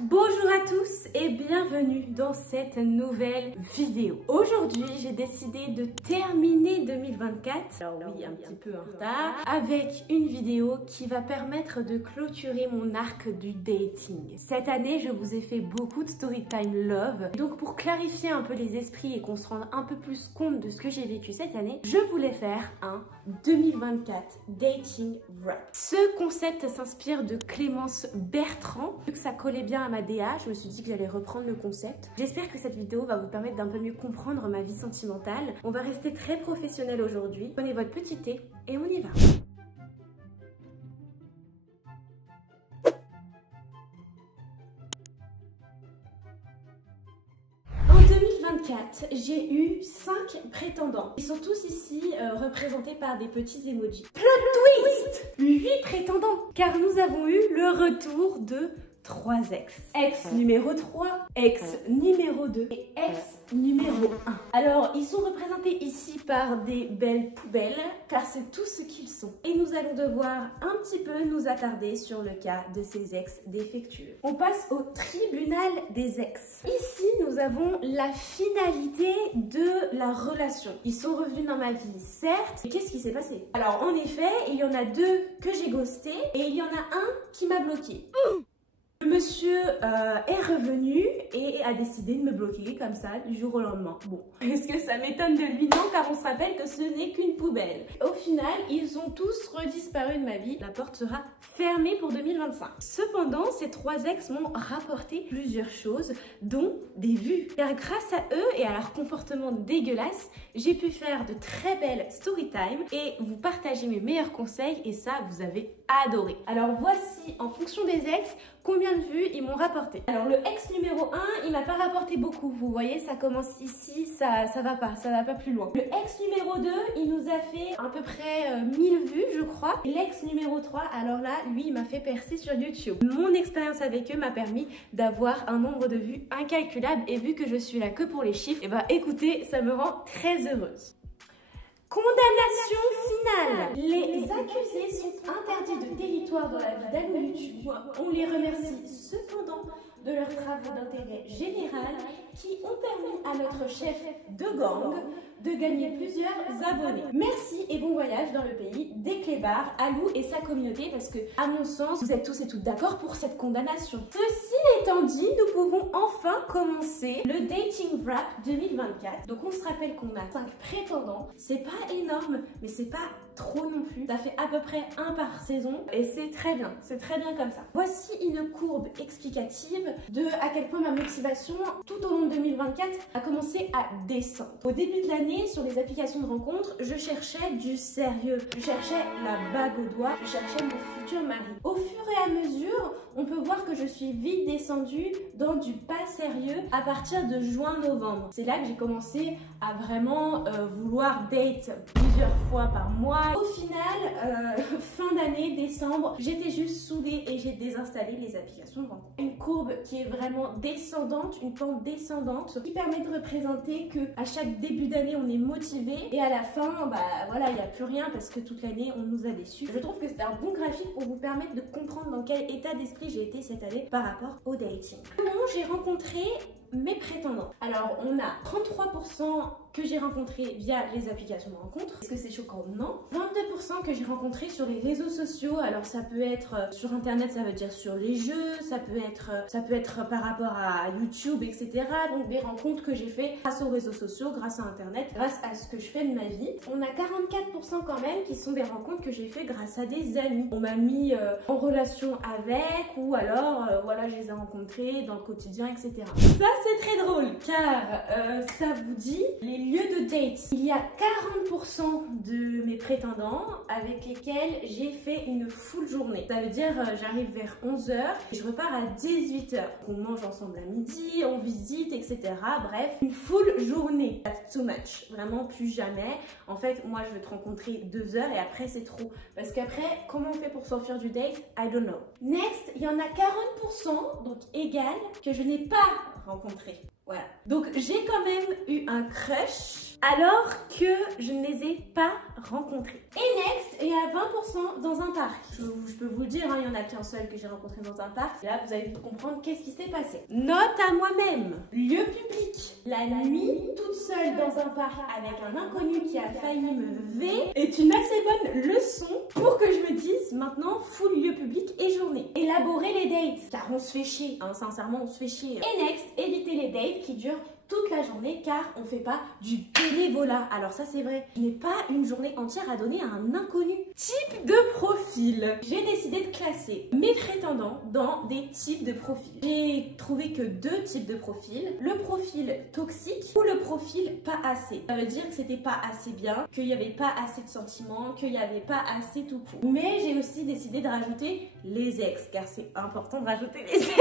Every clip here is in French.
Bonjour à tous et bienvenue dans cette nouvelle vidéo. Aujourd'hui, j'ai décidé de terminer 2024, alors oui, un petit peu en retard, avec une vidéo qui va permettre de clôturer mon arc du dating. Cette année, je vous ai fait beaucoup de storytime love. Donc pour clarifier un peu les esprits et qu'on se rende un peu plus compte de ce que j'ai vécu cette année, je voulais faire un 2024 dating wrap. Ce concept s'inspire de Clémence Bertrand. Vu que ça collait bien à ma DA, je me suis dit que j'allais reprendre le concept. J'espère que cette vidéo va vous permettre d'un peu mieux comprendre ma vie sentimentale. On va rester très professionnel aujourd'hui. Prenez votre petit thé et on y va. En 2024, j'ai eu 5 prétendants. Ils sont tous ici représentés par des petits emojis. Plot twist! 8 prétendants, car nous avons eu le retour de 3 ex. Ex numéro 3, ex numéro 2 et ex numéro 1. Alors, ils sont représentés ici par des belles poubelles, car c'est tout ce qu'ils sont. Et nous allons devoir un petit peu nous attarder sur le cas de ces ex défectueux. On passe au tribunal des ex. Ici, nous avons la finalité de la relation. Ils sont revenus dans ma vie, certes, mais qu'est-ce qui s'est passé? Alors, en effet, il y en a 2 que j'ai ghosté et il y en a un qui m'a bloqué. Le monsieur est revenu et a décidé de me bloquer comme ça du jour au lendemain. Bon, est-ce que ça m'étonne de lui? Non, car on se rappelle que ce n'est qu'une poubelle. Au final, ils ont tous redisparu de ma vie. La porte sera fermée pour 2025. Cependant, ces 3 ex m'ont rapporté plusieurs choses, dont des vues. Car grâce à eux et à leur comportement dégueulasse, j'ai pu faire de très belles story time et vous partager mes meilleurs conseils et ça, vous avez adoré. Alors voici, en fonction des ex, combien de vues ils m'ont rapporté. Alors le ex numéro 1, il m'a pas rapporté beaucoup. Vous voyez, ça commence ici, ça va pas plus loin. Le ex numéro 2, il nous a fait à peu près 1000 vues, je crois. L'ex numéro 3, alors là, lui, il m'a fait percer sur YouTube. Mon expérience avec eux m'a permis d'avoir un nombre de vues incalculable et vu que je suis là que pour les chiffres, et bah écoutez, ça me rend très heureuse. Condamnation finale. Les accusés sont interdits de territoire dans la vie d'Alou YouTube. On les remercie cependant de leurs travaux d'intérêt général qui ont permis à notre chef de gang de gagner plusieurs abonnés. Merci et bon voyage dans le pays des clébards, Alou et sa communauté, parce que, à mon sens, vous êtes tous et toutes d'accord pour cette condamnation. Ceci étant dit, nous pouvons enfin commencer le Dating Wrap 2024. Donc on se rappelle qu'on a 5 prétendants. C'est pas énorme, mais c'est pas trop non plus. Ça fait à peu près 1 par saison et c'est très bien comme ça. Voici une courbe explicative de à quel point ma motivation tout au long de 2024 a commencé à descendre. Au début de l'année, sur les applications de rencontres, je cherchais du sérieux. Je cherchais la bague au doigt, je cherchais mon futur mari. Au fur et à mesure, on peut voir que je suis vite descendue dans du pas sérieux à partir de juin-novembre. C'est là que j'ai commencé à vraiment vouloir date plusieurs fois par mois. Au final, fin d'année, décembre, j'étais juste saoulée et j'ai désinstallé les applications de rencontre. Une courbe qui est vraiment descendante, une pente descendante qui permet de représenter que à chaque début d'année, on est motivé et à la fin, bah voilà, il n'y a plus rien parce que toute l'année, on nous a déçus. Je trouve que c'est un bon graphique pour vous permettre de comprendre dans quel état d'esprit j'ai été cette année par rapport au dating. Comment j'ai rencontré mes prétendants? Alors, on a 33% que j'ai rencontré via les applications de rencontre. Est-ce que c'est choquant? Non. 22% que j'ai rencontré sur les réseaux sociaux. Alors, ça peut être sur internet, ça veut dire sur les jeux, ça peut être par rapport à YouTube, etc. Donc, des rencontres que j'ai fait grâce aux réseaux sociaux, grâce à internet, grâce à ce que je fais de ma vie. On a 44% quand même qui sont des rencontres que j'ai fait grâce à des amis. On m'a mis en relation avec ou alors, voilà, je les ai rencontrés dans le quotidien, etc. Ça, c'est très drôle car ça vous dit les lieux de date. Il y a 40% de mes prétendants avec lesquels j'ai fait une full journée. Ça veut dire j'arrive vers 11h et je repars à 18h. On mange ensemble à midi, on visite, etc. Bref, une full journée. That's too much. Vraiment plus jamais. En fait, moi je veux te rencontrer 2 heures et après c'est trop. Parce qu'après, comment on fait pour sortir du date? I don't know. Next, il y en a 40%, donc égal, que je n'ai pas rencontré. Voilà. Donc j'ai quand même eu un crush alors que je ne les ai pas rencontrés. Et next, et à 20% dans un parc. Je peux vous le dire, hein, il y en a qu'un seul que j'ai rencontré dans un parc. Et là, vous allez comprendre qu'est-ce qui s'est passé. Note à moi-même. Lieu public. La nuit, toute seule dans un parc avec un inconnu qui a failli me V est une assez bonne leçon pour que je me dise maintenant full lieu public et journée. Élaborer les dates, car on se fait chier, hein, sincèrement on se fait chier. Et next, éviter les dates qui durent toute la journée car on fait pas du bénévolat. Alors ça c'est vrai, je n'ai pas une journée entière à donner à un inconnu. Type de profil. J'ai décidé de classer mes prétendants dans des types de profils. J'ai trouvé que 2 types de profils. Le profil toxique ou le profil pas assez. Ça veut dire que c'était pas assez bien, qu'il n'y avait pas assez de sentiments, qu'il n'y avait pas assez tout court. Mais j'ai aussi décidé de rajouter les ex car c'est important de rajouter les ex.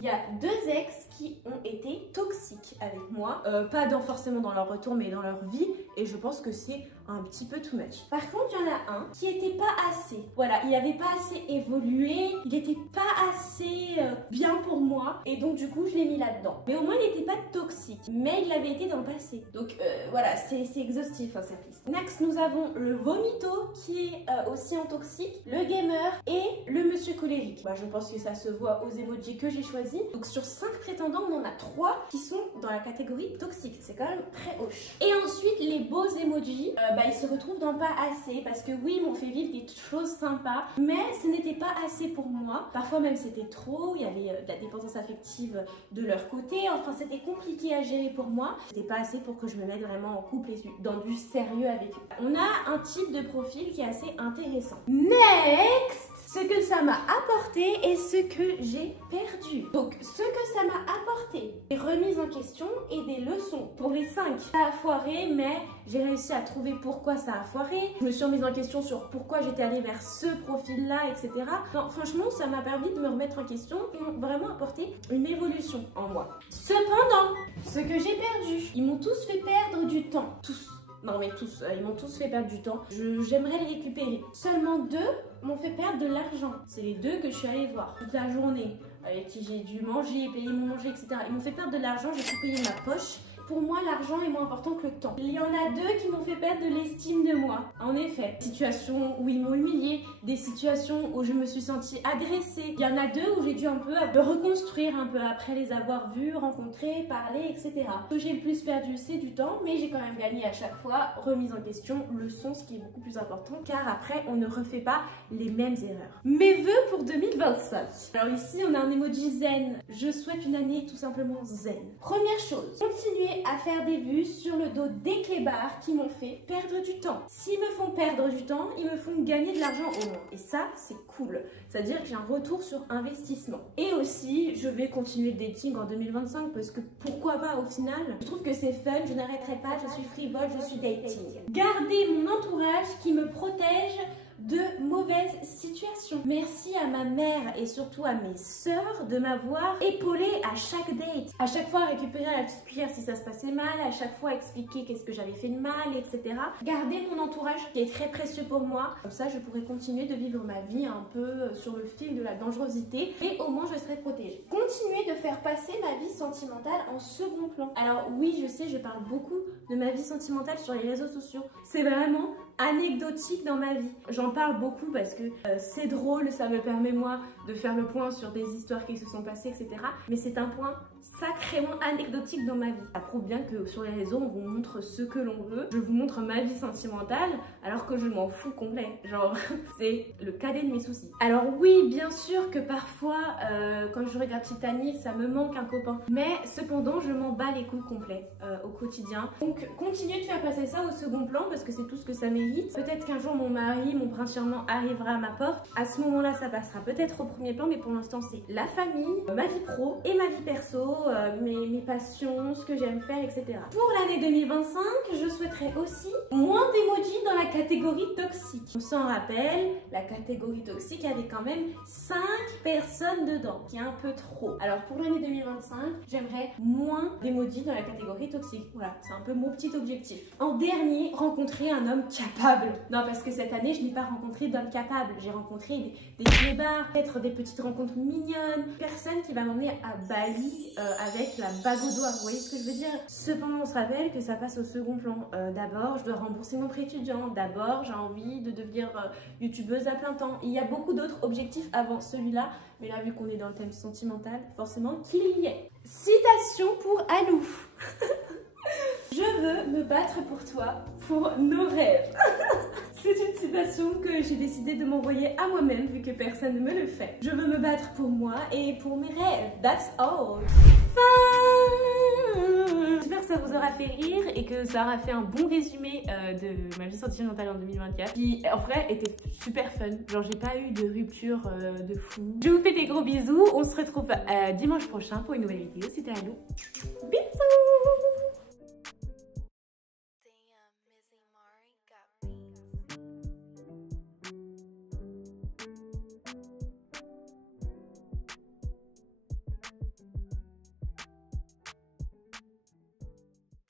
Il y a 2 ex qui ont été toxiques avec moi, pas forcément dans leur retour mais dans leur vie, et je pense que c'est un petit peu too much. Par contre, il y en a un qui était pas assez. Voilà, il avait pas assez évolué, il était pas assez bien pour moi, et donc du coup je l'ai mis là-dedans. Mais au moins il n'était pas toxique, mais il l'avait été dans le passé. Donc voilà, c'est exhaustif hein, cette liste. Next, nous avons le vomito qui est aussi en toxique, le gamer et le monsieur colérique. Bah, je pense que ça se voit aux emojis que j'ai choisis. Donc sur 5 prétendants, on en a 3 qui sont dans la catégorie toxique. C'est quand même très hoche. Et ensuite, les beaux emojis, ils se retrouvent dans pas assez parce que oui, ils m'ont fait vivre des choses sympas, mais ce n'était pas assez pour moi. Parfois même c'était trop, il y avait de la dépendance affective de leur côté. Enfin, c'était compliqué à gérer pour moi. C'était pas assez pour que je me mette vraiment en couple et dans du sérieux avec eux. On a un type de profil qui est assez intéressant. Next! Ce que ça m'a apporté et ce que j'ai perdu. Donc, ce que ça m'a apporté, des remises en question et des leçons. Pour les 5, ça a foiré, mais j'ai réussi à trouver pourquoi ça a foiré. Je me suis remise en question sur pourquoi j'étais allée vers ce profil-là, etc. Non, franchement, ça m'a permis de me remettre en question et m'ont vraiment apporté une évolution en moi. Cependant, ce que j'ai perdu, ils m'ont tous fait perdre du temps. Tous. Non mais tous, ils m'ont tous fait perdre du temps. J'aimerais les récupérer. Seulement 2 m'ont fait perdre de l'argent. C'est les 2 que je suis allée voir toute la journée, avec qui j'ai dû manger, payer mon manger, etc. Ils m'ont fait perdre de l'argent, j'ai pu payer ma poche. Pour moi, l'argent est moins important que le temps. Il y en a 2 qui m'ont fait perdre de l'estime de moi. En effet, des situations où ils m'ont humiliée, des situations où je me suis sentie agressée. Il y en a 2 où j'ai dû un peu me reconstruire un peu après les avoir vus, rencontrés, parler, etc. Ce que j'ai le plus perdu, c'est du temps, mais j'ai quand même gagné à chaque fois. Remise en question, leçon, ce qui est beaucoup plus important, car après, on ne refait pas les mêmes erreurs. Mes vœux pour 2025. Alors ici, on a un emoji zen. Je souhaite une année tout simplement zen. Première chose, continuer à faire des vues sur le dos des clébards qui m'ont fait perdre du temps. S'ils me font perdre du temps, ils me font gagner de l'argent au moins. Et ça, c'est cool. C'est-à-dire que j'ai un retour sur investissement. Et aussi, je vais continuer le dating en 2025 parce que pourquoi pas au final. Je trouve que c'est fun, je n'arrêterai pas, je suis frivole, je suis dating. Garder mon entourage qui me protège de mauvaises situations. Merci à ma mère et surtout à mes sœurs de m'avoir épaulée à chaque date. À chaque fois récupérer la petite cuillère si ça se passait mal, à chaque fois expliquer qu'est-ce que j'avais fait de mal, etc. Garder mon entourage qui est très précieux pour moi. Comme ça, je pourrais continuer de vivre ma vie un peu sur le fil de la dangerosité et au moins je serai protégée. Continuer de faire passer ma vie sentimentale en second plan. Alors oui, je sais, je parle beaucoup de ma vie sentimentale sur les réseaux sociaux. C'est vraiment anecdotique dans ma vie. J'en parle beaucoup parce que c'est drôle, ça me permet moi de faire le point sur des histoires qui se sont passées, etc. Mais c'est un point sacrément anecdotique dans ma vie. Ça prouve bien que sur les réseaux, on vous montre ce que l'on veut. Je vous montre ma vie sentimentale alors que je m'en fous complet. Genre, c'est le cadet de mes soucis. Alors oui, bien sûr que parfois, quand je regarde Titanic, ça me manque un copain. Mais cependant, je m'en bats les couilles complets au quotidien. Donc, continuez de faire passer ça au second plan parce que c'est tout ce que ça mérite. Peut-être qu'un jour, mon mari, mon prince charmant arrivera à ma porte. À ce moment-là, ça passera peut-être au premier plan, mais pour l'instant, c'est la famille, ma vie pro et ma vie perso. Mes passions, ce que j'aime faire, etc. Pour l'année 2025, je souhaiterais aussi moins d'emojis dans la catégorie toxique. On s'en rappelle, la catégorie toxique avait quand même 5 personnes dedans, qui est un peu trop. Alors pour l'année 2025, j'aimerais moins d'emojis dans la catégorie toxique. Voilà, c'est un peu mon petit objectif. En dernier, rencontrer un homme capable. capable. Non, parce que cette année, je n'ai pas rencontré d'hommes capables. J'ai rencontré des clébards, peut-être des petites rencontres mignonnes. Personne qui va m'emmener à Bali avec la bague au doigt. Vous voyez ce que je veux dire? Cependant, on se rappelle que ça passe au second plan. D'abord, je dois rembourser mon prêt étudiant. D'abord, j'ai envie de devenir youtubeuse à plein temps. Il y a beaucoup d'autres objectifs avant celui-là. Mais là, vu qu'on est dans le thème sentimental, forcément qu'il y ait. Citation pour Alou. Je veux me battre pour toi, pour nos rêves. C'est une citation que j'ai décidé de m'envoyer à moi-même vu que personne ne me le fait. Je veux me battre pour moi et pour mes rêves. That's all. J'espère que ça vous aura fait rire et que ça aura fait un bon résumé de ma vie sentimentale en 2024 qui en vrai était super fun. Genre j'ai pas eu de rupture de fou. Je vous fais des gros bisous. On se retrouve dimanche prochain pour une nouvelle vidéo. C'était Alou. Bisous.